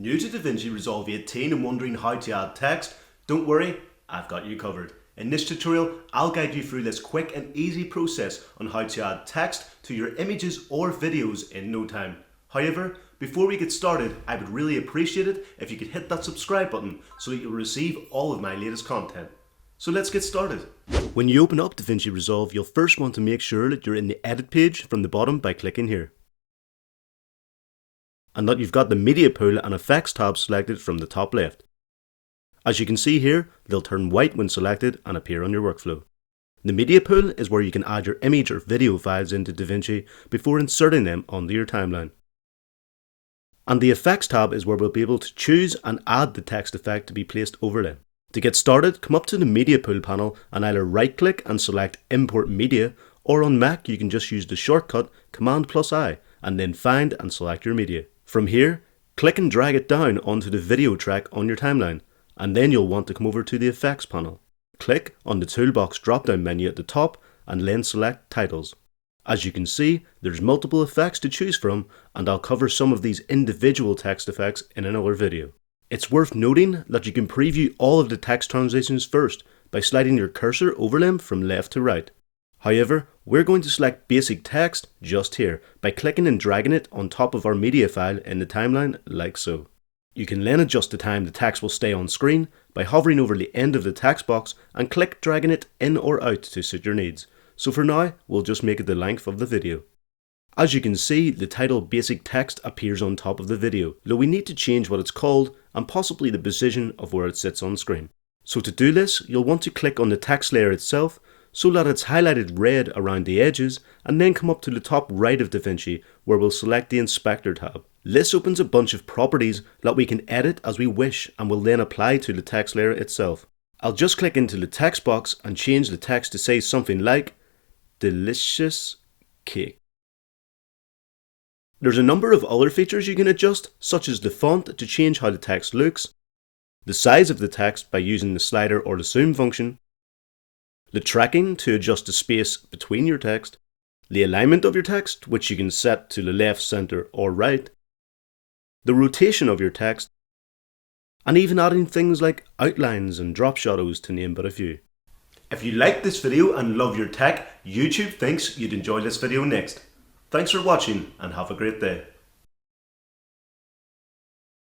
New to Davinci Resolve 18 and wondering how to add text? Don't worry, I've got you covered. In this tutorial, I'll guide you through this quick and easy process on how to add text to your images or videos in no time. However, before we get started, I would really appreciate it if you could hit that subscribe button so that you'll receive all of my latest content. So let's get started. When you open up Davinci Resolve, you'll first want to make sure that you're in the edit page from the bottom by clicking here, and that you've got the media pool and effects tab selected from the top left. As you can see here, they'll turn white when selected and appear on your workflow. The media pool is where you can add your image or video files into Davinci before inserting them onto your timeline. And the effects tab is where we'll be able to choose and add the text effect to be placed over them. To get started, come up to the media pool panel and either right click and select import media, or on Mac you can just use the shortcut Command+I and then find and select your media. From here, click and drag it down onto the video track on your timeline, and then you'll want to come over to the effects panel. Click on the toolbox drop down menu at the top and then select titles. As you can see, there's multiple effects to choose from, and I'll cover some of these individual text effects in another video. It's worth noting that you can preview all of the text transitions first by sliding your cursor over them from left to right. However, we're going to select basic text just here by clicking and dragging it on top of our media file in the timeline like so. You can then adjust the time the text will stay on screen by hovering over the end of the text box and click dragging it in or out to suit your needs. So for now, we'll just make it the length of the video. As you can see, the title basic text appears on top of the video, though we need to change what it's called and possibly the position of where it sits on screen. So to do this, you'll want to click on the text layer itself so that it's highlighted red around the edges, and then come up to the top right of Davinci where we'll select the Inspector tab. This opens a bunch of properties that we can edit as we wish and will then apply to the text layer itself. I'll just click into the text box and change the text to say something like delicious cake. There's a number of other features you can adjust, such as the font to change how the text looks, the size of the text by using the slider or the zoom function, the tracking to adjust the space between your text, the alignment of your text, which you can set to the left, center or right, the rotation of your text, and even adding things like outlines and drop shadows to name but a few. If you liked this video and love your tech, YouTube thinks you'd enjoy this video next. Thanks for watching and have a great day.